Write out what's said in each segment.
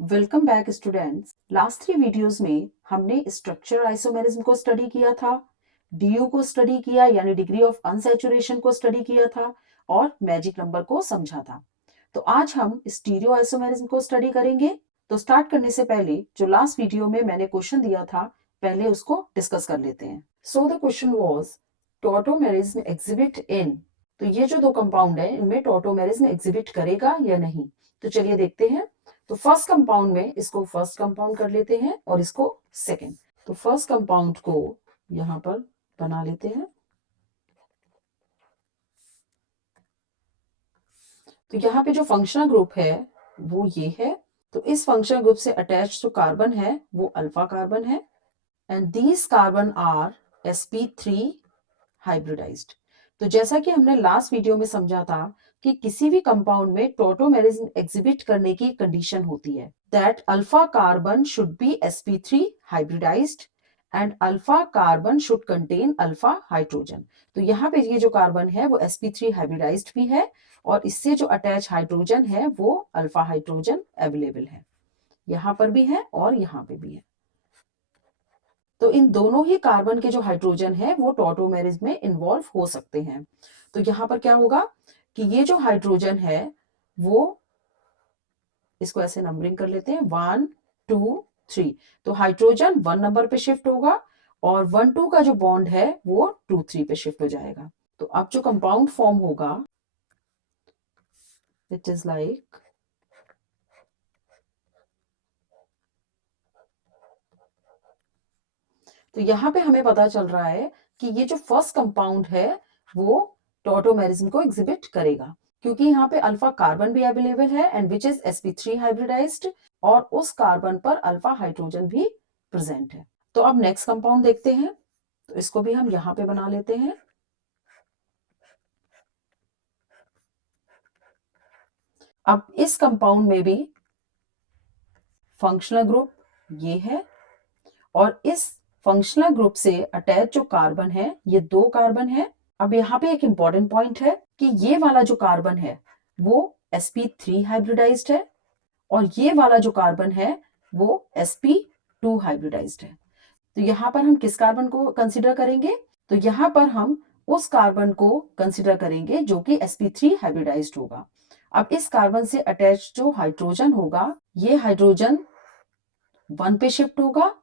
Welcome back students. Last 3 videos में हमने structure isomerism को स्टडी किया था, डीयू को स्टडी किया यानी डिग्री ऑफ अनसैचुरेशन को स्टडी किया था और मैजिक नंबर को समझा था। तो आज हम स्टीरियो आइसोमेरिज्म को स्टडी करेंगे। तो स्टार्ट करने से पहले जो लास्ट वीडियो में मैंने क्वेश्चन दिया था, पहले उसको डिस्कस कर लेते हैं। So the question was tautomerism exhibit in, तो ये जो दो कंपाउंड है इनमें टॉटोमेरिज्म एग्जिबिट करेगा या नहीं। तो चलिए देखते हैं। तो फर्स्ट कंपाउंड में इसको फर्स्ट कंपाउंड कर लेते हैं और इसको सेकंड। तो फर्स्ट कंपाउंड को यहां पर बना लेते हैं। तो यहाँ पे जो फंक्शनल ग्रुप है वो ये है। तो इस फंक्शनल ग्रुप से अटैच जो कार्बन है वो अल्फा कार्बन है and these carbon are sp3 hybridised. तो जैसा कि हमने लास्ट वीडियो में समझा था कि किसी भी कंपाउंड में टॉटोमेरिज्म एग्जिबिट करने की कंडीशन होती है that alpha carbon should be sp3 hybridised and alpha carbon should contain alpha hydrogen. तो यहाँ पे ये जो कार्बन है वो sp3 हाइब्रिडाइज्ड भी है और इससे जो अटैच हाइड्रोजन है वो अल्फा हाइड्रोजन अवेलेबल है, यहाँ पर भी है और यहाँ पे भी है। तो इन दोनों ही कार्बन के जो हाइड्रोजन है वो टॉटोमेरिज्म में इन्वॉल्व हो सकते हैं। तो यहाँ पर क्या होगा कि ये जो हाइड्रोजन है वो, इसको ऐसे नंबरिंग कर लेते हैं 1 2 3। तो हाइड्रोजन 1 नंबर पे शिफ्ट होगा और 1 2 का जो बॉन्ड है वो 2 3 पे शिफ्ट हो जाएगा। तो अब जो कंपाउंड फॉर्म होगा इट इज लाइक, तो यहाँ पे हमें पता चल रहा है कि ये जो फर्स्ट कंपाउंड है वो टॉटोमेरिज्म को एग्जिबिट करेगा क्योंकि यहाँ पे अल्फा कार्बन भी अवेलेबल है and which is sp3 hybridised और उस कार्बन पर अल्फा हाइड्रोजन भी प्रेजेंट है। तो अब नेक्स्ट कंपाउंड देखते हैं। तो इसको भी हम यहाँ पे बना लेते हैं। अब इस कंपाउंड में भी फंक्शनल ग्रुप ये है और इस फंक्शनल ग्रुप से अटैच जो कार्बन है ये 2 कार्बन है। अब यहाँ पे एक इंपॉर्टेंट पॉइंट है कि ये वाला जो कार्बन है वो sp3 हाइब्रिडाइज्ड है और ये वाला जो कार्बन है वो sp2 हाइब्रिडाइज्ड है। तो यहाँ पर हम किस कार्बन को कंसिडर करेंगे? तो यहाँ पर हम उस कार्बन को कंसिडर करेंगे जो कि sp3 हाइब्रिडाइज्ड होगा। अब इस कार्बन से अटैच जो हाइड्रोजन होगा ये हाइड्रोजन 1 पे शिफ्ट होगा,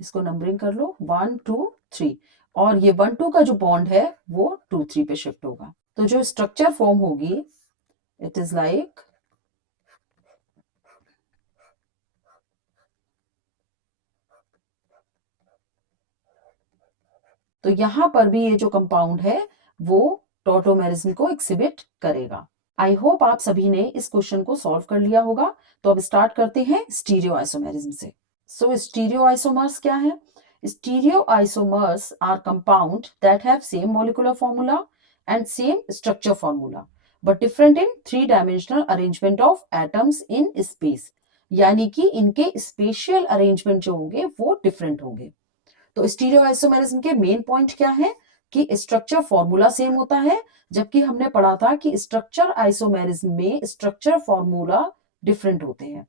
इसको नंबरिंग कर लो 1 2 3 और ये 1 2 का जो बॉन्ड है वो 2 3 पे शिफ्ट होगा। तो जो स्ट्रक्चर फॉर्म होगी इट इज लाइक, तो यहां पर भी ये जो कंपाउंड है वो टॉटोमेरिज्म को एक्सिबिट करेगा। आई होप आप सभी ने इस क्वेश्चन को सॉल्व कर लिया होगा। तो अब स्टार्ट करते हैं स्टीरियो आइसोमेरिज्म से। सो स्टीरियो आइसोमर्स क्या है? Stereo isomers are compound that have same molecular formula and same structure formula but different in 3 dimensional arrangement of atoms in space, यानी कि इनके स्पेशियल अरेंजमेंट जो होंगे वो डिफरेंट होंगे। तो स्टीरियो आइसोमेरिज्म के मेन पॉइंट क्या है कि स्ट्रक्चर फॉर्मूला सेम होता है, जबकि हमने पढ़ा था कि स्ट्रक्चर आइसोमेरिज्म में स्ट्रक्चर फॉर्मूला डिफरेंट होते हैं।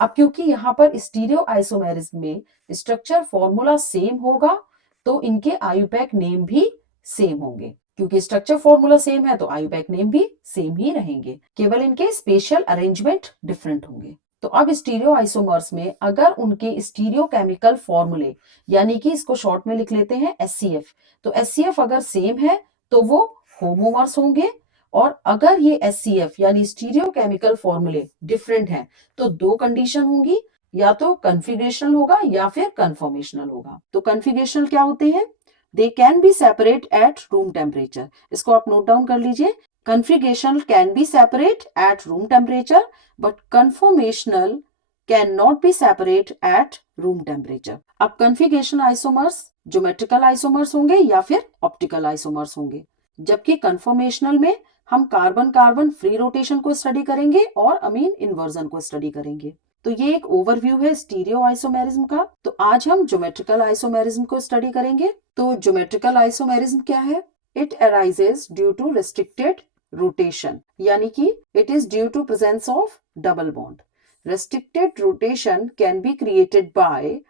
अब क्योंकि यहाँ पर स्टीरियो आइसोमेरिज्म में स्ट्रक्चर फॉर्मूला सेम होगा तो इनके आयुपैक नेम भी सेम होंगे। क्योंकि स्ट्रक्चर फॉर्मूला सेम है तो आयुपैक नेम भी सेम ही रहेंगे, केवल इनके स्पेशल अरेंजमेंट डिफरेंट होंगे। तो अब स्टीरियो आइसोमर्स में अगर उनके स्टीरियो केमिकल फॉर्मूले, यानी कि इसको शॉर्ट में लिख लेते हैं SCF, तो SCF अगर सेम है तो वो होमोमर्स होंगे और अगर ये SCF यानी स्टीरियो केमिकल फॉर्मूले डिफरेंट हैं तो 2 कंडीशन होंगी, या तो कन्फिगरेशनल होगा या फिर कन्फॉर्मेशनल होगा। तो कन्फिगरेशनल क्या होते हैं? They can be separate at room temperature. इसको आप नोट डाउन कर लीजिए। Configurational can be separate at room temperature but conformational can not be separate at room temperature. अब कन्फिगरेशन आइसोमर्स ज्योमेट्रिकल आइसोमर्स होंगे या फिर ऑप्टिकल आइसोमर्स होंगे, जबकि कन्फॉर्मेशनल में हम कार्बन कार्बन फ्री रोटेशन को स्टडी करेंगे और अमीन इन्वर्जन को स्टडी करेंगे। तो ये एक ओवरव्यू है स्टीरियो आइसोमेरिज्म का। तो आज हम ज्योमेट्रिकल आइसोमेरिज्म को स्टडी करेंगे। तो ज्योमेट्रिकल आइसोमेरिज्म क्या है? It arises due to restricted rotation, यानी कि it is due to presence of double bond. restricted rotation can be created by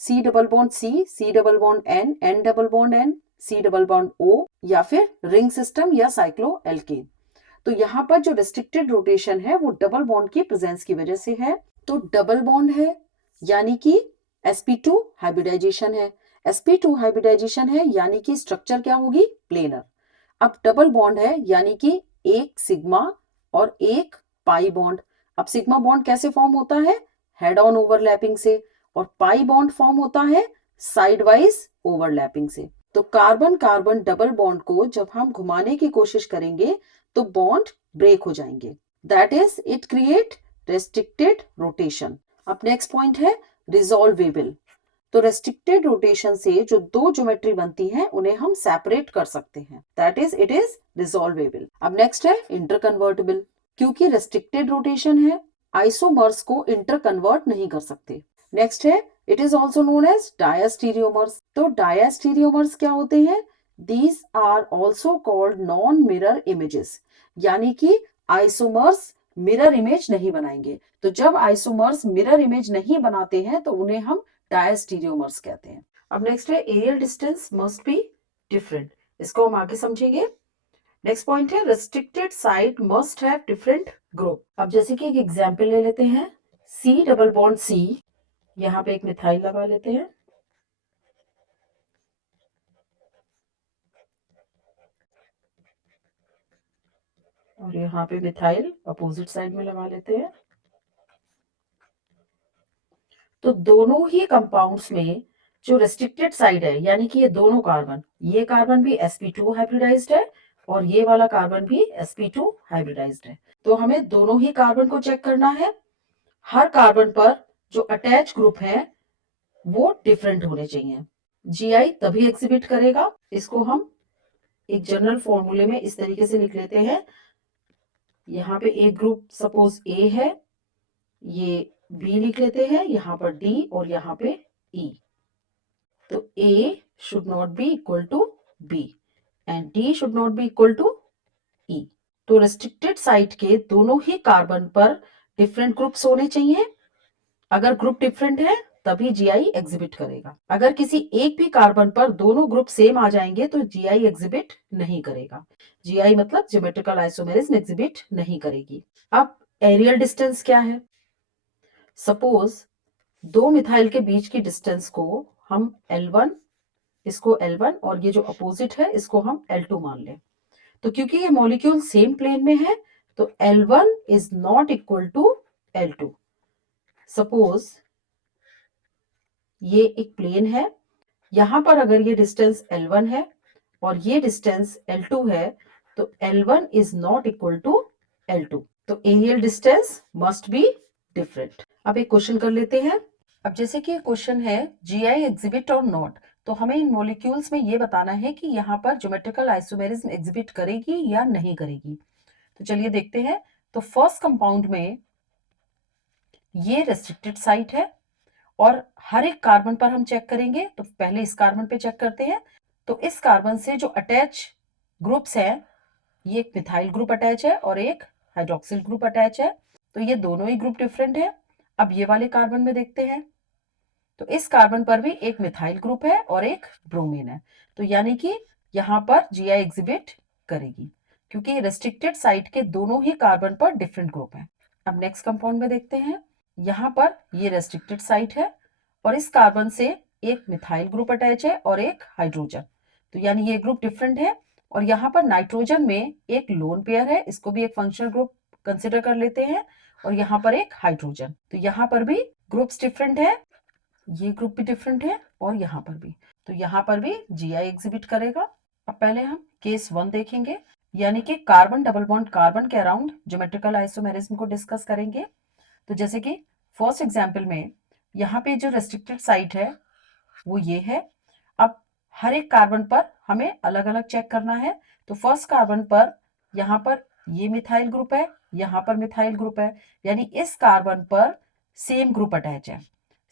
C double bond C, C double bond N, N double bond N, C double bond O या फिर ring system या cycloalkane. तो यहाँ पर जो restricted rotation है वो double bond की प्रेजेंस की वजह से है। तो डबल बॉन्ड है यानी कि sp2 हाइब्रिडाइजेशन है, sp2 हाइब्रिडाइजेशन है यानी कि स्ट्रक्चर क्या होगी, प्लेनर। अब डबल बॉन्ड है यानी कि एक सिग्मा और एक पाई बॉन्ड। अब सिग्मा बॉन्ड कैसे फॉर्म होता है, हेड ऑन ओवरलैपिंग से, और पाई बॉन्ड फॉर्म होता है साइड वाइज ओवरलैपिंग से। तो कार्बन कार्बन डबल बॉन्ड को जब हम घुमाने की कोशिश करेंगे तो बॉन्ड ब्रेक हो जाएंगे, that is it create restricted rotation. अब नेक्स्ट पॉइंट है रिजॉल्वेबल। तो रेस्ट्रिक्टेड रोटेशन से जो दो ज्योमेट्री बनती हैं उन्हें हम सेपरेट कर सकते हैं, that is it is resolvable. अब नेक्स्ट है इंटरकन्वर्टेबल। क्योंकि रेस्ट्रिक्टेड रोटेशन है, आइसोमर्स को इंटरकन्वर्ट नहीं कर सकते। नेक्स्ट है it is also known as diastereomers. तो डायस्टीरियोमर्स क्या होते हैं, these are also called non mirror images, यानी कि आइसोमर्स मिरर इमेज नहीं बनाएंगे। तो जब आइसोमर्स मिरर इमेज नहीं बनाते हैं तो उन्हें हम डायस्टीरियोमर्स कहते हैं। अब नेक्स्ट है aerial distance must be different, इसको हम आगे समझेंगे। नेक्स्ट पॉइंट है restricted site must have different group. अब जैसे कि एक एग्जांपल ले लेते हैं, C डबल बॉन्ड C, यहाँ पे एक मिथाइल लगा लेते हैं, और यहाँ पे मिथाइल अपोजिट साइड में लगा लेते हैं। तो दोनों ही कंपाउंड्स में जो रेस्ट्रिक्टेड साइड है, यानी कि ये दोनों कार्बन, ये कार्बन भी sp2 हाइब्रिडाइज्ड है और ये वाला कार्बन भी sp2 हाइब्रिडाइज्ड है। तो हमें दोनों ही कार्बन को चेक करना है। हर कार्बन पर जो अटैच ग्रुप है वो डिफरेंट होने चाहिए। जीआई तभी एग्जिबिट करेगा, इसको हम एक जनरल फॉर्मूले में इस तरीके से लिख लेते हैं। यहाँ पे एक ग्रुप सपोज ए है, ये बी लिख लेते हैं, यहाँ पर डी और यहाँ पे ई। तो A should not be equal to B and D should not be equal to E. तो रेस्ट्रिक्टेड साइट के दोनों ही कार्बन पर डिफरेंट ग्रुप्स होने चाहिए। अगर ग्रुप डिफरेंट है तभी जीआई एग्जिबिट करेगा। अगर किसी एक भी कार्बन पर दोनों ग्रुप सेम आ जाएंगे तो जीआई एग्जिबिट नहीं करेगा। जीआई मतलब ज्योमेट्रिकल आइसोमेरिज्म एग्जिबिट नहीं करेगी। अब एरियल डिस्टेंस क्या है, सपोज दो मिथाइल के बीच की डिस्टेंस को हम L1, इसको L1 और ये जो अपोजिट है इसको हम L2 मान लें। तो क्योंकि ये मॉलिक्यूल सेम प्लेन में है तो L1 is not equal to L2। Suppose ये एक प्लेन है, यहां पर अगर ये डिस्टेंस L1 है और ये डिस्टेंस L2 है तो L1 is not equal to L2। तो aerial distance must be different. अब एक क्वेश्चन कर लेते हैं। अब जैसे कि क्वेश्चन है जीआई एग्जिबिट और नॉट, तो हमें इन मॉलिक्यूल्स में ये बताना है कि यहाँ पर ज्योमेट्रिकल आइसोमेरिज्म एग्जिबिट करेगी या नहीं करेगी। तो चलिए देखते हैं। तो फर्स्ट कंपाउंड में ये रेस्ट्रिक्टेड साइट है और हर एक कार्बन पर हम चेक करेंगे। तो पहले इस कार्बन पे चेक करते हैं। तो इस कार्बन से जो अटैच ग्रुप्स हैं, ये एक मिथाइल ग्रुप अटैच है और एक हाइड्रोक्सिल ग्रुप अटैच है। तो ये दोनों ही ग्रुप डिफरेंट है। अब ये वाले कार्बन में देखते हैं, तो इस कार्बन पर भी एक मिथाइल ग्रुप है और एक ब्रोमीन है। तो यानी कि यहाँ पर जीआई एग्जिबिट करेगी क्योंकि रेस्ट्रिक्टेड साइट के दोनों ही कार्बन पर डिफरेंट ग्रुप है। अब नेक्स्ट कंपाउंड में देखते हैं, यहाँ पर ये रेस्ट्रिक्टेड साइट है और इस कार्बन से एक मिथाइल ग्रुप अटैच है और एक हाइड्रोजन। तो यानी ये ग्रुप डिफरेंट है। और यहाँ पर नाइट्रोजन में एक लोन पेयर है, इसको भी एक फंक्शनल ग्रुप कंसिडर कर लेते हैं, और यहाँ पर एक हाइड्रोजन। तो यहाँ पर भी ग्रुप्स डिफरेंट है, ये ग्रुप भी डिफरेंट है और यहाँ पर भी। तो यहाँ पर भी जीआई एग्जिबिट करेगा। अब पहले हम केस 1 देखेंगे, यानी कि कार्बन डबल बॉन्ड कार्बन के अराउंड ज्योमेट्रिकल आइसोमेरिज्म को डिस्कस करेंगे। तो जैसे कि फर्स्ट एग्जांपल में यहाँ पे जो रेस्ट्रिक्टेड साइट है वो ये है। अब हर एक कार्बन पर हमें अलग अलग चेक करना है। तो फर्स्ट कार्बन पर यहाँ पर ये मिथाइल ग्रुप है, यहाँ पर मिथाइल ग्रुप है, यानी इस कार्बन पर सेम ग्रुप अटैच है।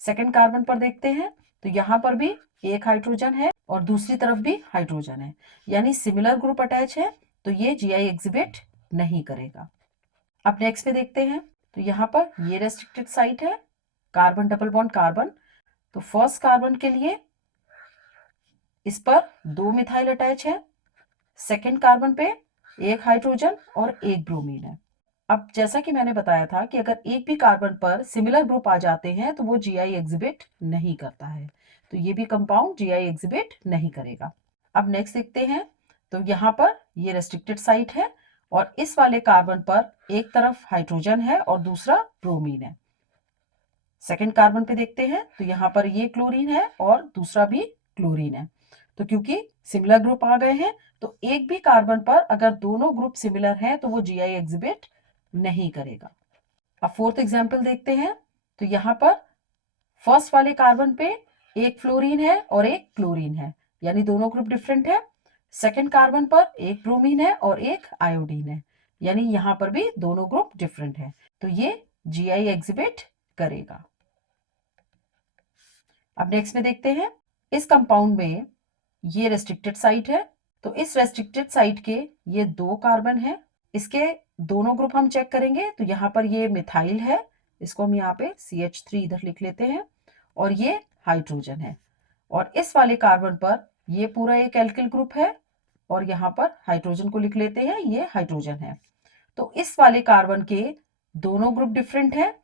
सेकेंड कार्बन पर देखते हैं, तो यहाँ पर भी एक हाइड्रोजन है और दूसरी तरफ भी हाइड्रोजन है, यानी सिमिलर ग्रुप अटैच है। तो ये जीआई एग्जिबिट नहीं करेगा। अब नेक्स्ट में देखते हैं, तो यहाँ पर ये रेस्ट्रिक्टेड साइट है, कार्बन डबल बॉन्ड कार्बन। तो फर्स्ट कार्बन के लिए इस पर 2 मिथाइल अटैच है, सेकेंड कार्बन पे 1 हाइड्रोजन और 1 ब्रोमीन है। अब जैसा कि मैंने बताया था कि अगर एक भी कार्बन पर सिमिलर ग्रुप आ जाते हैं तो वो जीआई एग्जिबिट नहीं करता है, तो ये भी कंपाउंड जीआई एग्जिबिट नहीं करेगा। अब नेक्स्ट देखते हैं। तो यहाँ पर ये रेस्ट्रिक्टेड साइट है और इस वाले कार्बन पर एक तरफ हाइड्रोजन है और दूसरा ब्रोमीन है। सेकेंड कार्बन पे देखते हैं तो यहाँ पर ये क्लोरीन है और दूसरा भी क्लोरीन है। तो क्योंकि सिमिलर ग्रुप आ गए हैं तो एक भी कार्बन पर अगर दोनों ग्रुप सिमिलर हैं तो वो जीआई एग्जिबिट नहीं करेगा। अब फोर्थ एग्जाम्पल देखते हैं। तो यहाँ पर फर्स्ट वाले कार्बन पे एक फ्लोरीन है और एक क्लोरीन है, यानी दोनों ग्रुप डिफरेंट है। सेकेंड कार्बन पर एक ब्रोमीन है और एक आयोडीन है, यानी यहाँ पर भी दोनों ग्रुप डिफरेंट है, तो ये जीआई एग्जिबिट करेगा। अब नेक्स्ट में देखते हैं। इस कंपाउंड में ये रेस्ट्रिक्टेड साइट है, तो इस रेस्ट्रिक्टेड साइट के ये 2 कार्बन है, इसके दोनों ग्रुप हम चेक करेंगे। तो यहाँ पर ये मिथाइल है, इसको हम यहाँ पे CH3 इधर लिख लेते हैं, और ये हाइड्रोजन है। और इस वाले कार्बन पर ये पूरा एक एल्किल ग्रुप है और यहाँ पर हाइड्रोजन को लिख लेते हैं, ये हाइड्रोजन है। तो इस वाले कार्बन के दोनों ग्रुप डिफरेंट है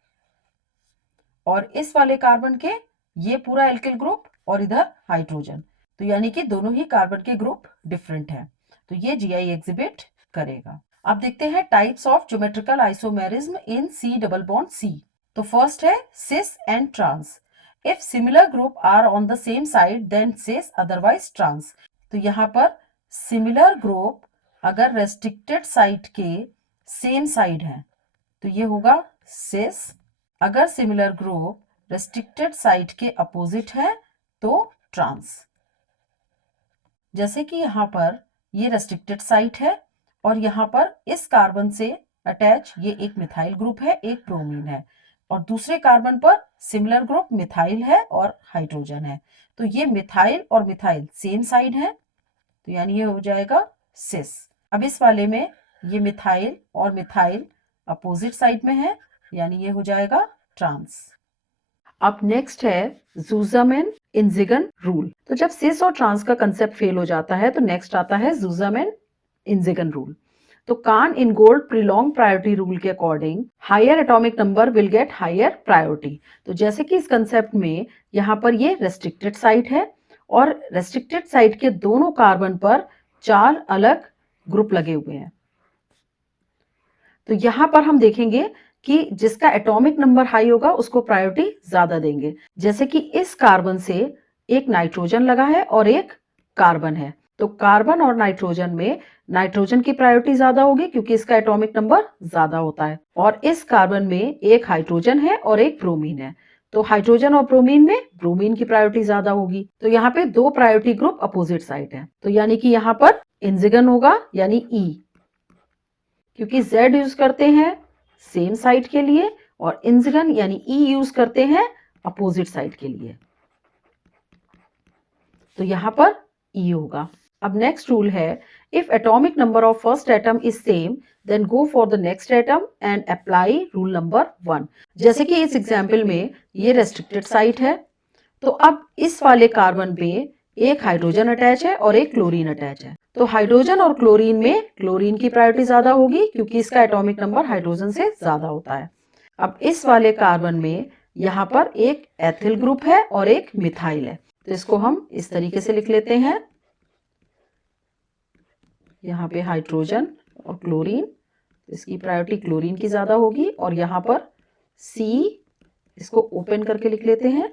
और इस वाले कार्बन के ये पूरा एल्किल ग्रुप और इधर हाइड्रोजन, तो यानी कि दोनों ही कार्बन के ग्रुप डिफरेंट है, तो ये जीआई एग्जिबिट करेगा। अब देखते हैं types of geometrical isomerism in C double bond C। तो फर्स्ट है cis and trans. If similar group are on the same side then cis, otherwise trans. तो यहाँ पर सिमिलर ग्रुप अगर रेस्ट्रिक्टेड साइड के सेम साइड है तो ये होगा सिस। अगर सिमिलर ग्रुप रेस्ट्रिक्टेड साइड के अपोजिट है तो ट्रांस। जैसे कि यहाँ पर ये रेस्ट्रिक्टेड साइट है और यहाँ पर इस कार्बन से अटैच ये एक मिथाइल ग्रुप है, एक ब्रोमीन है, और दूसरे कार्बन पर सिमिलर ग्रुप मिथाइल है और हाइड्रोजन है। तो ये मिथाइल और मिथाइल सेम साइड है, तो यानी ये हो जाएगा सिस। अब इस वाले में ये मिथाइल और मिथाइल अपोजिट साइड में है, यानी ये हो जाएगा ट्रांस। अब नेक्स्ट है ज़ूज़रमैन इंजिगन रूल। तो जब सिस और ट्रांस का कंसेप्ट फेल हो जाता है तो नेक्स्ट आता है ज़ूज़रमैन इंजिगन रूल। तो Cahn Ingold Prelog priority rule के according higher atomic number will get higher priority. तो जैसे कि इस कंसेप्ट में यहाँ पर ये रेस्ट्रिक्टेड साइट है और रेस्ट्रिक्टेड साइट के दोनों कार्बन पर 4 अलग ग्रुप लगे हुए हैं। तो यहाँ पर हम देखेंगे कि जिसका एटॉमिक नंबर हाई होगा उसको प्रायोरिटी ज्यादा देंगे। जैसे कि इस कार्बन से एक नाइट्रोजन लगा है और एक कार्बन है, तो कार्बन और नाइट्रोजन में नाइट्रोजन की प्रायोरिटी ज्यादा होगी क्योंकि इसका एटॉमिक नंबर ज्यादा होता है। और इस कार्बन में एक हाइड्रोजन है और एक ब्रोमीन है, तो हाइड्रोजन और ब्रोमीन में ब्रोमीन की प्रायोरिटी ज्यादा होगी। तो यहाँ पे 2 प्रायोरिटी ग्रुप अपोजिट साइड है, तो यानी कि यहाँ पर इंजिगन होगा यानी ई, क्योंकि Z यूज करते हैं सेम साइड के लिए और इंजिगन यानी ई यूज करते हैं अपोजिट साइड के लिए, तो यहां पर ई होगा। अब नेक्स्ट रूल है if atomic number of first atom is same then go for the next atom and apply rule number 1। जैसे कि इस एग्जाम्पल में ये रेस्ट्रिक्टेड साइट है, तो अब इस वाले कार्बन पे एक हाइड्रोजन अटैच है और एक क्लोरीन अटैच है, तो हाइड्रोजन और क्लोरीन में क्लोरीन की प्रायोरिटी ज्यादा होगी क्योंकि इसका एटॉमिक नंबर हाइड्रोजन से ज्यादा होता है। अब इस वाले कार्बन में यहाँ पर एक एथिल ग्रुप है और एक मिथाइल है, तो इसको हम इस तरीके से लिख लेते हैं, यहाँ पे हाइड्रोजन और क्लोरीन, इसकी प्रायोरिटी क्लोरीन की ज्यादा होगी। और यहाँ पर C, इसको ओपन करके लिख लेते हैं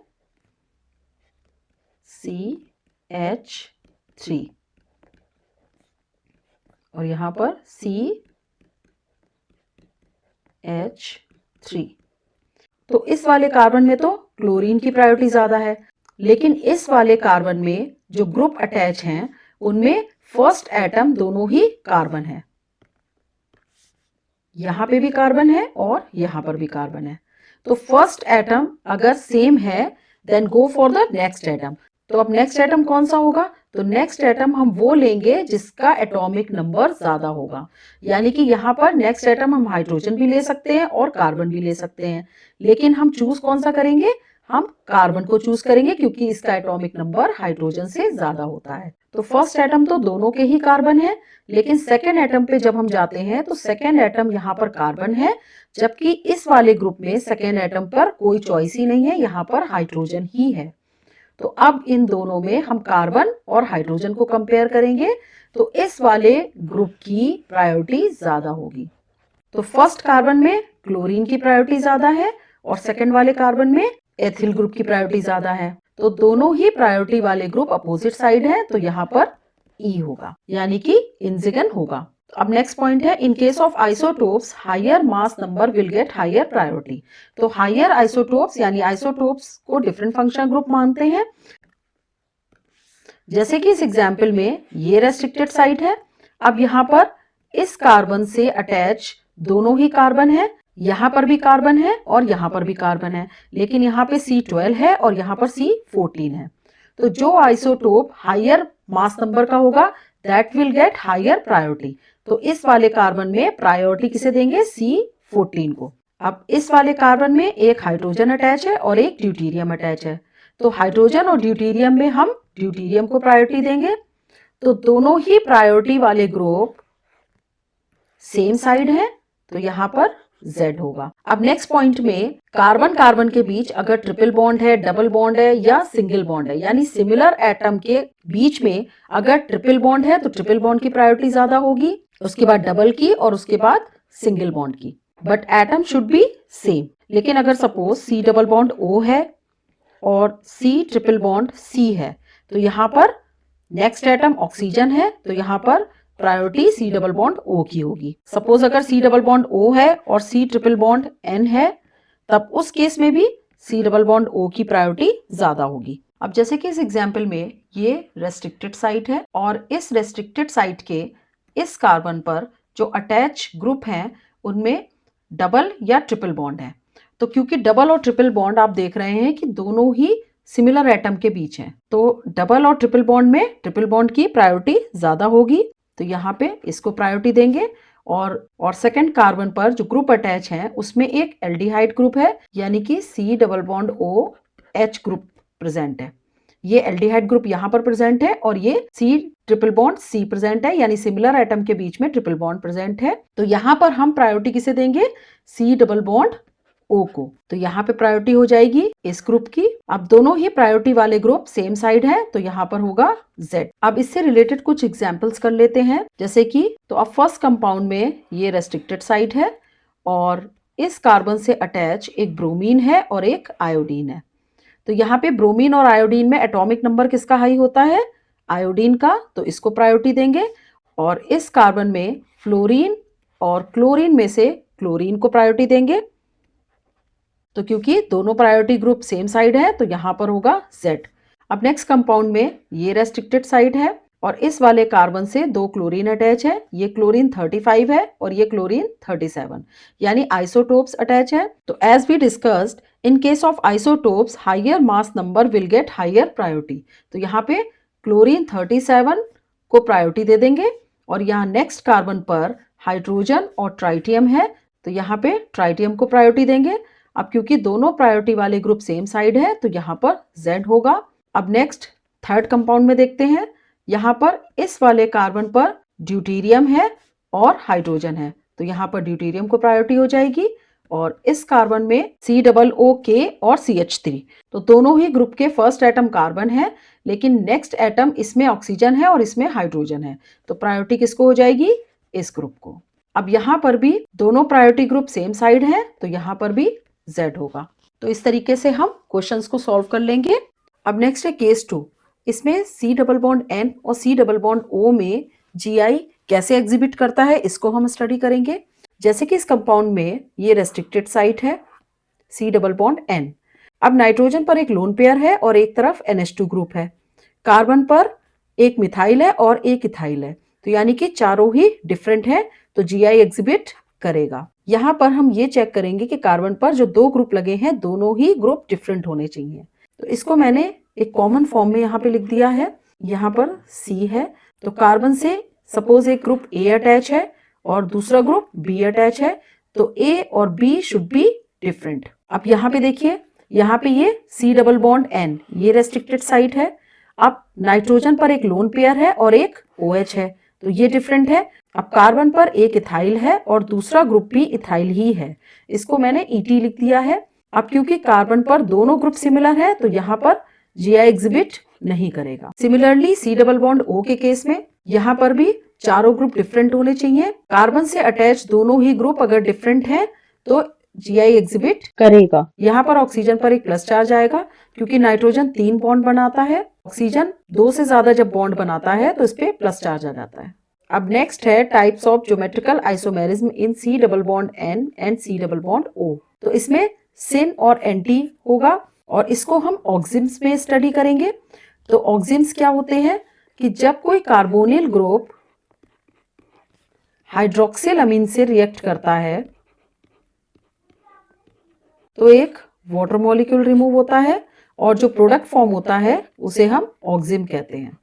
CH3 और यहाँ पर CH3। तो इस वाले कार्बन में तो क्लोरीन की प्रायोरिटी ज्यादा है, लेकिन इस वाले कार्बन में जो ग्रुप अटैच हैं उनमें फर्स्ट एटम दोनों ही कार्बन है, यहाँ पे भी कार्बन है और यहाँ पर भी कार्बन है। तो फर्स्ट एटम अगर सेम है then go for the next atom. तो अब नेक्स्ट एटम कौन सा होगा, तो नेक्स्ट एटम हम वो लेंगे जिसका एटॉमिक नंबर ज्यादा होगा। यानी कि यहाँ पर नेक्स्ट एटम हम हाइड्रोजन भी ले सकते हैं और कार्बन भी ले सकते हैं, लेकिन हम चूज कौन सा करेंगे? हम कार्बन को चूज करेंगे क्योंकि इसका एटॉमिक नंबर हाइड्रोजन से ज्यादा होता है। तो फर्स्ट एटम तो दोनों के ही कार्बन है, लेकिन सेकेंड एटम पे जब हम जाते हैं तो सेकेंड एटम यहाँ पर कार्बन है, जबकि इस वाले ग्रुप में सेकेंड एटम पर कोई चॉइस ही नहीं है, यहाँ पर हाइड्रोजन ही है। तो अब इन दोनों में हम कार्बन और हाइड्रोजन को कंपेयर करेंगे, तो इस वाले ग्रुप की प्रायोरिटी ज्यादा होगी। तो फर्स्ट कार्बन में क्लोरीन की प्रायोरिटी ज्यादा है और सेकंड वाले कार्बन में एथिल ग्रुप की प्रायोरिटी ज्यादा है। तो दोनों ही प्रायोरिटी वाले ग्रुप अपोजिट साइड है, तो यहाँ पर ई होगा, यानी कि इंजिगन होगा। अब नेक्स्ट पॉइंट है, in case of isotopes higher mass number will get higher priority. तो हायर आइसोटोप्स यानी आइसोटोप्स को डिफरेंट फंक्शनल ग्रुप मानते हैं। जैसे कि इस एग्जाम्पल में ये रेस्ट्रिक्टेड साइट है। अब यहाँ पर इस कार्बन से अटैच दोनों ही कार्बन है, यहाँ पर भी कार्बन है और यहाँ पर भी कार्बन है, लेकिन यहाँ पे C12 है और यहाँ पर C14 है। तो जो आइसोटोप हायर मास नंबर का होगा that will get higher priority. तो इस वाले कार्बन में प्रायोरिटी किसे देंगे? C14 को। अब इस वाले कार्बन में एक हाइड्रोजन अटैच है और एक ड्यूटेरियम अटैच है, तो हाइड्रोजन और ड्यूटेरियम में हम ड्यूटेरियम को प्रायोरिटी देंगे। तो दोनों ही प्रायोरिटी वाले ग्रुप सेम साइड है, तो यहाँ पर Z होगा। अब नेक्स्ट पॉइंट में कार्बन कार्बन के बीच अगर ट्रिपल बॉन्ड है, डबल बॉन्ड है या सिंगल बॉन्ड है, यानी सिमिलर एटम के बीच में अगर ट्रिपल बॉन्ड है तो ट्रिपल बॉन्ड की प्रायोरिटी ज्यादा होगी, उसके बाद डबल की और उसके बाद सिंगल बॉन्ड की, but atom should be same. लेकिन अगर suppose C double bond O है और C ट्रिपल बॉन्ड C है, तो यहाँ पर नेक्स्ट एटम ऑक्सीजन है, तो यहाँ पर priority C double bond O की होगी। सपोज अगर C डबल बॉन्ड O है और C ट्रिपल बॉन्ड N है, तब उस केस में भी C डबल बॉन्ड O की प्रायोरिटी ज्यादा होगी। अब जैसे कि इस एग्जाम्पल में ये रेस्ट्रिक्टेड साइट है और इस रेस्ट्रिक्टेड साइट के इस कार्बन पर जो अटैच ग्रुप हैं उनमें डबल या ट्रिपल बॉन्ड है। तो क्योंकि डबल और ट्रिपल बॉन्ड आप देख रहे हैं कि दोनों ही सिमिलर एटम के बीच हैं, तो डबल और ट्रिपल बॉन्ड में ट्रिपल बॉन्ड की प्रायोरिटी ज्यादा होगी, तो यहाँ पे इसको प्रायोरिटी देंगे। और सेकंड कार्बन पर जो ग्रुप अटैच है उसमें एक एल्डिहाइड ग्रुप है, यानी कि C double bond O H group present है। ये एल्डिहाइड ग्रुप यहाँ पर प्रेजेंट है और ये C triple bond C present है, यानी सिमिलर एटम के बीच में ट्रिपल बॉन्ड प्रेजेंट है। तो यहाँ पर हम प्रायोरिटी किसे देंगे? C डबल बॉन्ड O को। तो यहाँ पे प्रायोरिटी हो जाएगी इस ग्रुप की। अब दोनों ही प्रायोरिटी वाले ग्रुप सेम साइड है, तो यहाँ पर होगा Z। अब इससे रिलेटेड कुछ एग्जांपल्स कर लेते हैं, जैसे कि तो अब फर्स्ट कंपाउंड में ये रेस्ट्रिक्टेड साइड है और इस कार्बन से अटैच एक ब्रोमीन है और एक आयोडीन है। तो यहाँ पे ब्रोमीन और आयोडीन में एटॉमिक नंबर किसका हाई होता है? आयोडीन का, तो इसको प्रायोरिटी देंगे। और इस कार्बन में फ्लोरीन और क्लोरीन में से क्लोरीन को प्रायोरिटी देंगे। तो क्योंकि दोनों प्रायोरिटी ग्रुप सेम साइड है, तो यहाँ पर होगा Z। अब नेक्स्ट कंपाउंड में ये रेस्ट्रिक्टेड साइड है और इस वाले कार्बन से दो क्लोरीन अटैच है, ये क्लोरीन 35 है और ये क्लोरीन 37, यानी आइसोटोप्स अटैच है। तो as we discussed, in case of isotopes higher mass number will get higher priority. तो यहाँ पे क्लोरीन 37 को प्रायोरिटी दे देंगे और यहाँ नेक्स्ट कार्बन पर हाइड्रोजन और ट्राइटियम है, तो यहाँ पे ट्राइटियम को प्रायोरिटी देंगे। अब क्योंकि दोनों प्रायोरिटी वाले ग्रुप सेम साइड है, तो यहाँ पर Z होगा। अब नेक्स्ट थर्ड कंपाउंड में देखते हैं, यहाँ पर इस वाले कार्बन पर ड्यूटेरियम है और हाइड्रोजन है, तो यहाँ पर ड्यूटेरियम को प्रायोरिटी हो जाएगी। और इस कार्बन में COOK और CH3, तो दोनों ही ग्रुप के फर्स्ट एटम कार्बन है, लेकिन नेक्स्ट एटम इसमें ऑक्सीजन है और इसमें हाइड्रोजन है, तो प्रायोरिटी किसको हो जाएगी? इस ग्रुप को। अब यहाँ पर भी दोनों प्रायोरिटी ग्रुप सेम साइड है, तो यहाँ पर भी Z होगा। तो इस तरीके से हम क्वेश्चंस को सॉल्व कर लेंगे। अब नेक्स्ट है केस 2। इसमें C डबल बॉन्ड N और C डबल बॉन्ड O में Gi कैसे एग्जिबिट करता है, इसको हम स्टडी करेंगे। जैसे कि इस कंपाउंड में ये रेस्ट्रिक्टेड साइट है C डबल बॉन्ड N। अब नाइट्रोजन पर एक लोन पेयर है और एक तरफ NH2 ग्रुप है। कार्बन पर एक मिथाइल है और एक इथाइल है, तो यानी कि चारों ही डिफरेंट है, तो Gi एग्जिबिट करेगा। यहाँ पर हम ये चेक करेंगे कि कार्बन पर जो दो ग्रुप लगे हैं दोनों ही ग्रुप डिफरेंट होने चाहिए। तो इसको मैंने एक कॉमन फॉर्म में यहाँ पे लिख दिया है। यहाँ पर C है, तो कार्बन से सपोज एक ग्रुप A अटैच है और दूसरा ग्रुप B अटैच है, तो A और B शुड बी डिफरेंट। अब यहाँ पे देखिए, यहाँ पे ये C डबल बॉन्ड N, ये रेस्ट्रिक्टेड साइट है। अब नाइट्रोजन पर एक लोन पेयर है और एक OH है, तो ये डिफरेंट है। अब कार्बन पर एक इथाइल है और दूसरा ग्रुप भी इथाइल ही है, इसको मैंने ET लिख दिया है। अब क्योंकि कार्बन पर दोनों ग्रुप सिमिलर है, तो यहाँ पर GI एग्जिबिट नहीं करेगा। Similarly C double bond O के केस में यहाँ पर भी चारों ग्रुप डिफरेंट होने चाहिए। कार्बन से अटैच दोनों ही ग्रुप अगर डिफरेंट हैं तो GI एग्जिबिट करेगा। यहाँ पर ऑक्सीजन पर एक प्लस चार्ज आएगा क्योंकि नाइट्रोजन 3 बॉन्ड बनाता है, ऑक्सीजन 2 से ज्यादा जब बॉन्ड बनाता है तो इस पे प्लस चार्ज आ जाता है। अब नेक्स्ट है types of geometrical isomerism in C double bond N and C double bond O। तो इसमें सिन और एंटी होगा और इसको हम ऑक्सिम्स में स्टडी करेंगे। तो ऑक्सिम्स क्या होते हैं कि जब कोई कार्बोनिल ग्रुप हाइड्रोक्सिल अमीन से रिएक्ट करता है तो एक वाटर मॉलिक्यूल रिमूव होता है और जो प्रोडक्ट फॉर्म होता है उसे हम ऑक्सिम कहते हैं।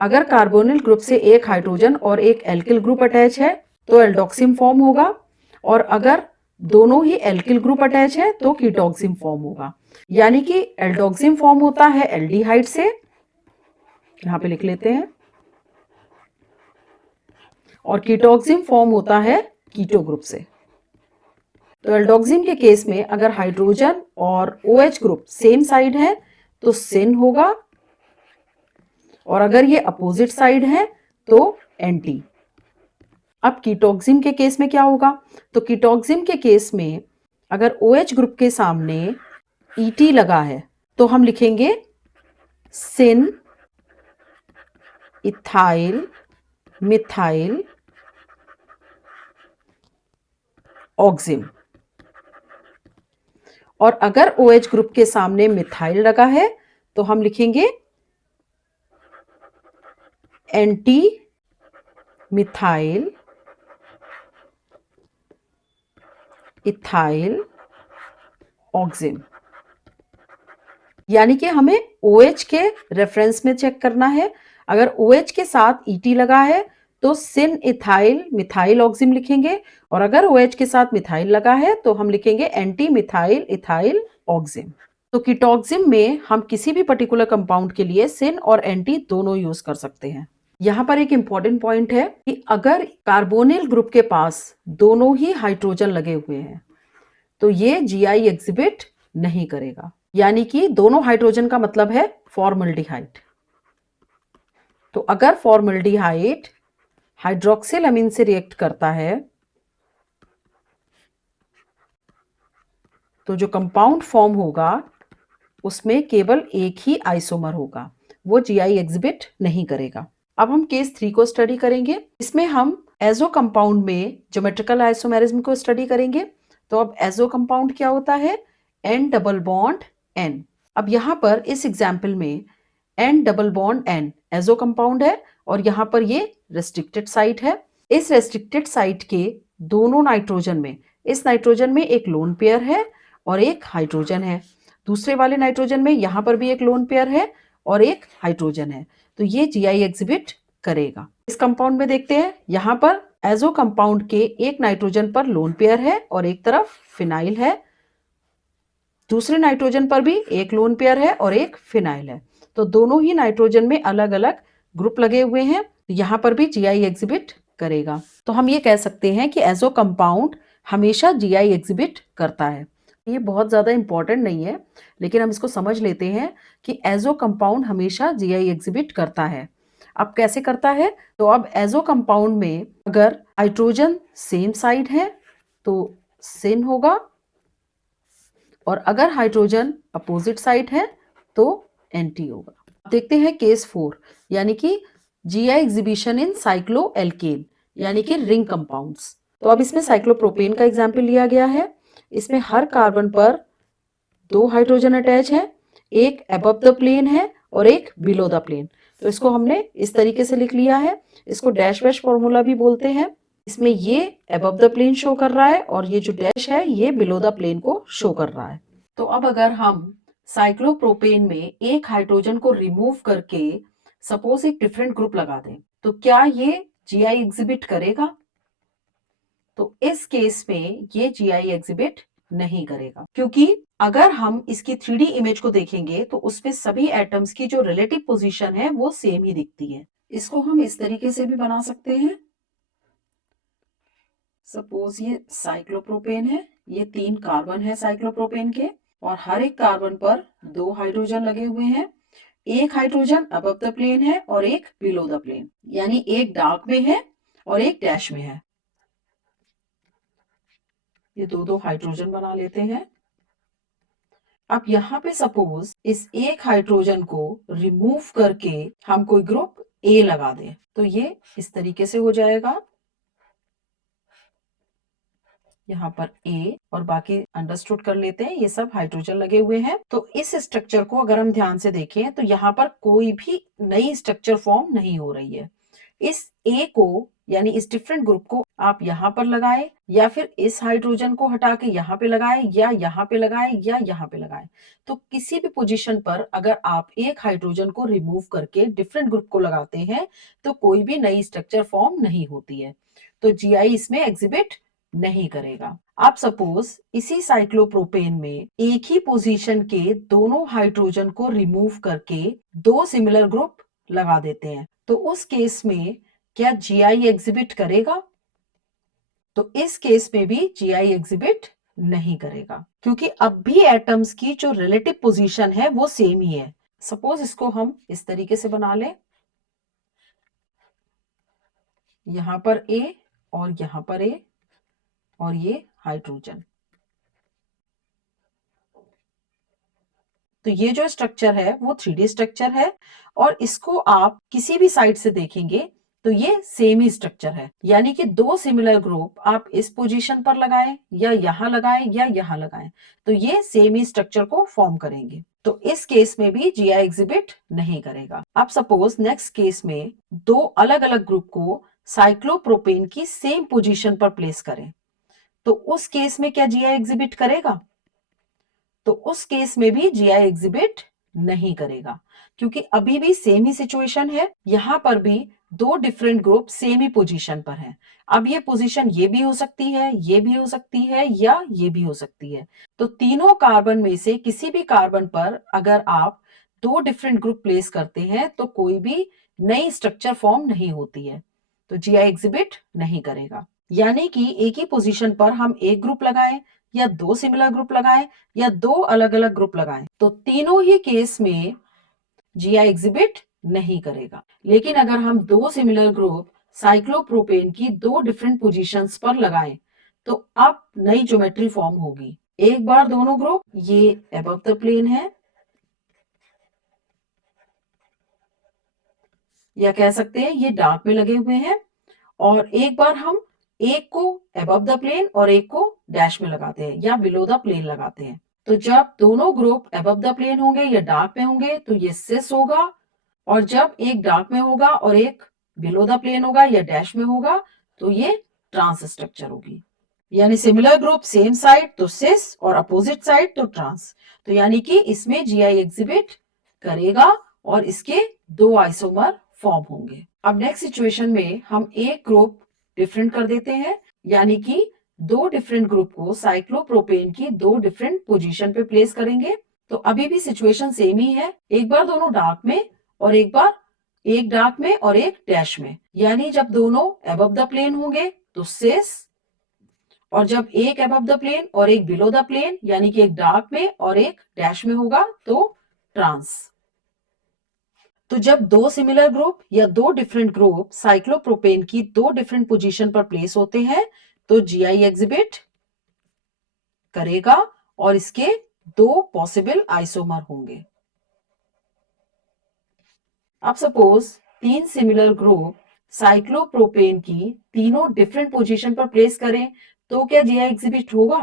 अगर कार्बोनिल ग्रुप से एक हाइड्रोजन और एक एल्किल ग्रुप अटैच है तो एल्डोक्सिम फॉर्म होगा, और अगर दोनों ही एल्किल ग्रुप अटैच है तो कीटोक्सिम फॉर्म होगा। यानी कि एल्डोक्सिम फॉर्म होता है एल्डिहाइड से, यहां पे लिख लेते हैं, और कीटोक्सिम फॉर्म होता है कीटो ग्रुप से। तो एल्डोक्सिम के केस में अगर हाइड्रोजन और OH ग्रुप सेम साइड है तो सिन होगा, और अगर ये अपोजिट साइड है तो एंटी। अब कीटोक्सिम के केस में क्या होगा? तो कीटोक्सिम के केस में अगर OH ग्रुप के सामने ET लगा है तो हम लिखेंगे सिन इथाइल मिथाइल ऑक्सिम, और अगर OH ग्रुप के सामने मिथाइल लगा है तो हम लिखेंगे एंटी मिथाइल इथाइल ऑक्सिम। यानी कि हमें OH के रेफरेंस में चेक करना है। अगर OH के साथ ET लगा है तो सिन इथाइल मिथाइल ऑक्सिम लिखेंगे, और अगर OH के साथ मिथाइल लगा है तो हम लिखेंगे एंटी मिथाइल इथाइल ऑक्सिम। तो कीटोक्सिम में हम किसी भी पर्टिकुलर कंपाउंड के लिए सिन और एंटी दोनों यूज कर सकते हैं। यहाँ पर एक इंपॉर्टेंट पॉइंट है कि अगर कार्बोनिल ग्रुप के पास दोनों ही हाइड्रोजन लगे हुए हैं तो ये GI एग्जिबिट नहीं करेगा। यानी कि दोनों हाइड्रोजन का मतलब है फॉर्मल्डिहाइड। तो अगर फॉर्मल्डिहाइड हाइड्रोक्सिल अमीन से रिएक्ट करता है तो जो कंपाउंड फॉर्म होगा उसमें केवल एक ही आइसोमर होगा, वो GI एग्जिबिट नहीं करेगा। अब हम केस 3 को स्टडी करेंगे। इसमें हम एजो कंपाउंड में ज्योमेट्रिकल आइसोमेरिज्म को स्टडी करेंगे। तो अब एजो कंपाउंड क्या होता है? N double bond N। अब यहाँ पर इस एग्जाम्पल में N double bond N azo compound है और यहाँ पर ये रेस्ट्रिक्टेड साइट है। इस रेस्ट्रिक्टेड साइट के दोनों नाइट्रोजन में, इस नाइट्रोजन में एक लोन पेयर है और एक हाइड्रोजन है, दूसरे वाले नाइट्रोजन में यहाँ पर भी एक लोन पेयर है और एक हाइड्रोजन है, तो ये GI एग्जिबिट करेगा। इस कंपाउंड में देखते हैं, यहाँ पर एजो कंपाउंड के एक नाइट्रोजन पर लोन पेयर है और एक तरफ फिनाइल है, दूसरे नाइट्रोजन पर भी एक लोन पेयर है और एक फिनाइल है, तो दोनों ही नाइट्रोजन में अलग अलग ग्रुप लगे हुए हैं, यहाँ पर भी GI एग्जिबिट करेगा। तो हम ये कह सकते हैं कि एजो कंपाउंड हमेशा GI एग्जिबिट करता है। ये बहुत ज्यादा इंपॉर्टेंट नहीं है, लेकिन हम इसको समझ लेते हैं कि एजो कंपाउंड हमेशा GI एग्जिबिट करता है। अब कैसे करता है? तो अब एजो कंपाउंड में अगर हाइड्रोजन सेम साइड है तो सिन होगा, और अगर हाइड्रोजन अपोजिट साइड है तो एंटी होगा। देखते हैं केस 4, यानी कि GI एग्जिबिशन इन साइक्लोएल्केन यानी कि रिंग कंपाउंड्स। तो अब इसमें साइक्लोप्रोपेन का एग्जाम्पल लिया गया है। इसमें हर कार्बन पर 2 हाइड्रोजन अटैच है, एक अबव द प्लेन है और एक बिलो द प्लेन। तो इसको हमने इस तरीके से लिख लिया है, इसको डैश वैश फॉर्मूला भी बोलते हैं। इसमें ये अबव द प्लेन शो कर रहा है और ये जो डैश है ये बिलो द प्लेन को शो कर रहा है। तो अब अगर हम साइक्लोप्रोपेन में एक हाइड्रोजन को रिमूव करके सपोज एक डिफरेंट ग्रुप लगा दें, तो क्या ये जीआई एग्जिबिट करेगा? तो इस केस में ये जीआई एग्जिबिट नहीं करेगा, क्योंकि अगर हम इसकी 3D इमेज को देखेंगे तो उसमें सभी एटम्स की जो रिलेटिव पोजीशन है वो सेम ही दिखती है। इसको हम इस तरीके से भी बना सकते हैं। सपोज ये साइक्लोप्रोपेन है, ये 3 कार्बन है साइक्लोप्रोपेन के, और हर एक कार्बन पर 2 हाइड्रोजन लगे हुए हैं। एक हाइड्रोजन अबव द प्लेन है और एक बिलो द प्लेन, यानी एक डार्क में है और एक डैश में है। ये दो हाइड्रोजन बना लेते हैं। अब यहाँ पे सपोज इस एक हाइड्रोजन को रिमूव करके हम कोई ग्रुप ए लगा दें, तो ये इस तरीके से हो जाएगा। यहाँ पर ए और बाकी अंडरस्टूड कर लेते हैं, ये सब हाइड्रोजन लगे हुए हैं। तो इस स्ट्रक्चर को अगर हम ध्यान से देखें तो यहाँ पर कोई भी नई स्ट्रक्चर फॉर्म नहीं हो रही है। इस ए को यानी इस डिफरेंट ग्रुप को आप यहाँ पर लगाएं, या फिर इस हाइड्रोजन को हटा के यहाँ पे लगाएं, या यहाँ पे लगाएं, या यहाँ पे लगाएं। तो किसी भी पोजीशन पर अगर आप एक हाइड्रोजन को रिमूव करके डिफरेंट ग्रुप को लगाते हैं तो कोई भी नई स्ट्रक्चर फॉर्म नहीं होती है, तो जीआई इसमें एग्जिबिट नहीं करेगा। आप सपोज इसी साइक्लोप्रोपेन में एक ही पोजीशन के दोनों हाइड्रोजन को रिमूव करके 2 सिमिलर ग्रुप लगा देते हैं, तो उस केस में क्या जीआई एग्जिबिट करेगा? तो इस केस में भी जीआई एग्जिबिट नहीं करेगा, क्योंकि अब भी एटम्स की जो रिलेटिव पोजीशन है वो सेम ही है। सपोज इसको हम इस तरीके से बना लें, यहां पर ए और यहां पर ए और ये हाइड्रोजन। तो ये जो स्ट्रक्चर है वो 3D स्ट्रक्चर है, और इसको आप किसी भी साइड से देखेंगे तो ये सेम ही स्ट्रक्चर है, यानी कि 2 सिमिलर ग्रुप आप इस पोजीशन पर लगाएं या यहां लगाएं या यहां लगाएं, तो ये सेम ही स्ट्रक्चर को फॉर्म करेंगे। तो इस केस में भी जीआई एग्जिबिट नहीं करेगा। अब सपोज नेक्स्ट केस में 2 अलग अलग ग्रुप को साइक्लोप्रोपेन की सेम पोजीशन पर प्लेस करें, तो उस केस में क्या जीआई एग्जिबिट करेगा? तो उस केस में भी जीआई एग्जिबिट नहीं करेगा, क्योंकि अभी भी सेम ही सिचुएशन है। यहां पर भी 2 डिफरेंट ग्रुप सेम ही पोजीशन पर हैं। अब ये पोजीशन ये भी हो सकती है, ये भी हो सकती है, या ये भी हो सकती है। तो तीनों कार्बन में से किसी भी कार्बन पर अगर आप 2 डिफरेंट ग्रुप प्लेस करते हैं तो कोई भी नई स्ट्रक्चर फॉर्म नहीं होती है, तो जीआई एग्जिबिट नहीं करेगा। यानी कि एक ही पोजीशन पर हम एक ग्रुप लगाएं या 2 सिमिलर ग्रुप लगाएं या 2 अलग अलग ग्रुप लगाएं, तो तीनों ही केस में जीआई एग्जिबिट नहीं करेगा। लेकिन अगर हम 2 सिमिलर ग्रुप साइक्लोप्रोपेन की 2 डिफरेंट पोजीशंस पर लगाएं, तो अब नई ज्योमेट्री फॉर्म होगी। एक बार दोनों ग्रुप ये अबव द प्लेन है, या कह सकते हैं ये डार्क में लगे हुए हैं, और एक बार हम एक को अबव द प्लेन और एक को डैश में लगाते हैं या बिलो द प्लेन लगाते हैं। तो जब दोनों ग्रुप अबव द प्लेन होंगे या डार्क में होंगे तो ये सिस होगा, और जब एक डार्क में होगा और एक बिलो द प्लेन होगा या डैश में होगा तो ये ट्रांस स्ट्रक्चर होगी। यानी सिमिलर ग्रुप सेम साइड तो सिस और अपोजिट साइड तो ट्रांस। तो यानी कि इसमें जीआई एग्जिबिट करेगा और इसके 2 आइसोमर फॉर्म होंगे। अब नेक्स्ट सिचुएशन में हम एक ग्रुप डिफरेंट कर देते हैं, यानी कि 2 डिफरेंट ग्रुप को साइक्लोप्रोपेन की 2 डिफरेंट पोजीशन पे प्लेस करेंगे। तो अभी भी सिचुएशन सेम ही है, एक बार दोनों डार्क में और एक बार एक डार्क में और एक डैश में। यानी जब दोनों अबव द प्लेन होंगे तो सिस, और जब एक अबव द प्लेन और एक बिलो द प्लेन यानी कि एक डार्क में और एक डैश में होगा तो ट्रांस। तो जब 2 सिमिलर ग्रुप या 2 डिफरेंट ग्रुप साइक्लोप्रोपेन की 2 डिफरेंट पोजीशन पर प्लेस होते हैं तो जीआई एग्जिबिट करेगा और इसके 2 पॉसिबल आइसोमर होंगे। अब सपोज 3 सिमिलर ग्रुप साइक्लोप्रोपेन की तीनों डिफरेंट पोजीशन पर प्लेस करें तो क्या जीआई एग्जिबिट होगा?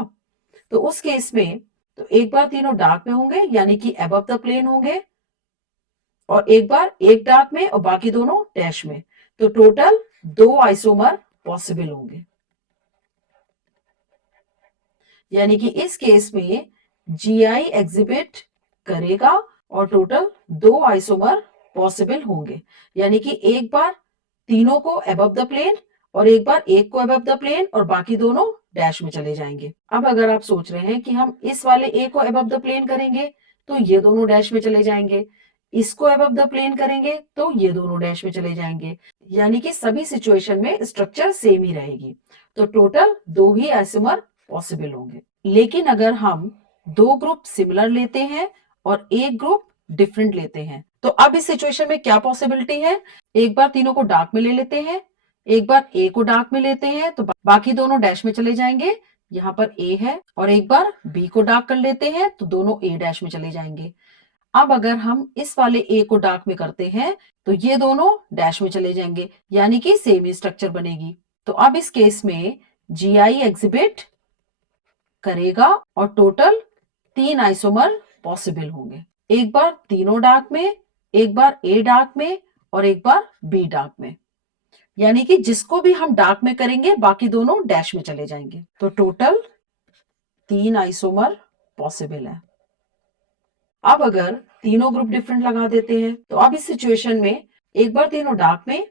तो उस केस में तो एक बार तीनों डार्क में होंगे यानी कि अबव द प्लेन होंगे, और एक बार एक डार्क में और बाकी दोनों डैश में, तो टोटल 2 आइसोमर पॉसिबल होंगे। यानी कि इस केस में जीआई एग्जिबिट करेगा और टोटल 2 आइसोमर पॉसिबल होंगे। यानी कि एक बार तीनों को अबव द प्लेन और एक बार एक को अबव द प्लेन और बाकी दोनों डैश में चले जाएंगे। अब अगर आप सोच रहे हैं कि हम इस वाले ए को अबव द प्लेन करेंगे तो ये दोनों डैश में चले जाएंगे, इसको अबव द प्लेन करेंगे तो ये दोनों डैश में चले जाएंगे, यानी कि सभी सिचुएशन में स्ट्रक्चर सेम ही रहेगी। तो टोटल 2 ही आइसोमर पॉसिबल होंगे। लेकिन अगर हम 2 ग्रुप सिमिलर लेते हैं और एक ग्रुप डिफरेंट लेते हैं तो अब इस सिचुएशन में क्या पॉसिबिलिटी है, एक बार तीनों को डार्क में ले लेते हैं, एक बार ए को डार्क में लेते हैं तो बाकी दोनों डैश में चले जाएंगे, यहाँ पर ए है, और एक बार बी को डार्क कर लेते हैं तो दोनों ए डैश में चले जाएंगे। अब अगर हम इस वाले ए को डार्क में करते हैं तो ये दोनों डैश में चले जाएंगे, यानी कि सेम ही स्ट्रक्चर बनेगी। तो अब इस केस में जीआई एग्जिबिट करेगा और टोटल 3 आइसोमर पॉसिबल होंगे। एक बार तीनों डार्क में, एक बार ए डार्क में और एक बार बी डार्क में, यानी कि जिसको भी हम डार्क में करेंगे बाकी दोनों डैश में चले जाएंगे। तो टोटल 3 आइसोमर पॉसिबल है। अब अगर तीनों ग्रुप डिफरेंट लगा देते हैं तो अब इस सिचुएशन में एक बार तीनों डार्क में,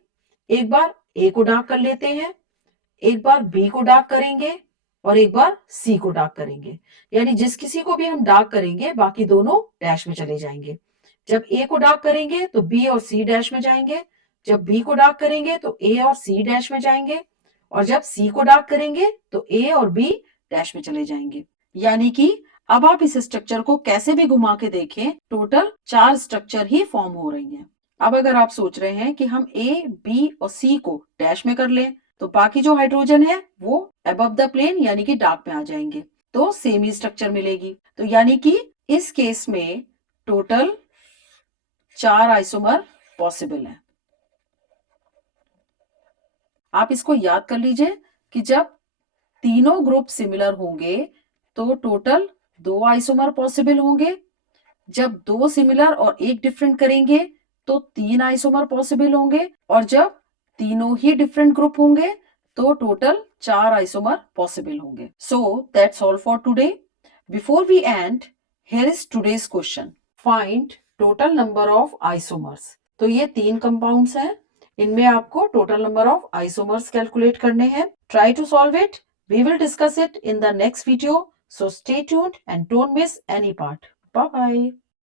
एक बार ए को डार्क कर लेते हैं, एक बार बी को डार्क करेंगे और एक बार सी को डार्क करेंगे, यानी जिस किसी को भी हम डार्क करेंगे बाकी दोनों डैश में चले जाएंगे। जब ए को डार्क करेंगे तो बी और सी डैश में जाएंगे, जब बी को डार्क करेंगे तो ए और सी डैश में जाएंगे, और जब सी को डार्क करेंगे तो ए और बी डैश में चले जाएंगे। यानी कि अब आप इस स्ट्रक्चर को कैसे भी घुमा के देखें टोटल 4 स्ट्रक्चर ही फॉर्म हो रही हैं। अब अगर आप सोच रहे हैं कि हम ए, बी और सी को डैश में कर लें तो बाकी जो हाइड्रोजन है वो अबव द प्लेन यानी कि डार्क में आ जाएंगे, तो सेम ही स्ट्रक्चर मिलेगी। तो यानी कि इस केस में टोटल 4 आइसोमर पॉसिबल है। आप इसको याद कर लीजिए कि जब तीनों ग्रुप सिमिलर होंगे तो टोटल 2 आइसोमर पॉसिबल होंगे, जब 2 सिमिलर और एक डिफरेंट करेंगे तो 3 आइसोमर पॉसिबल होंगे, और जब तीनों ही डिफरेंट ग्रुप होंगे तो टोटल 4 आइसोमर पॉसिबल होंगे। So that's all for today. Before we end, here is today's question, find total number of isomers. तो ये 3 कंपाउंड्स हैं, इनमें आपको total number of isomers calculate करने हैं। Try to solve it. We will discuss it in the next video. So stay tuned and don't miss any part. Bye bye.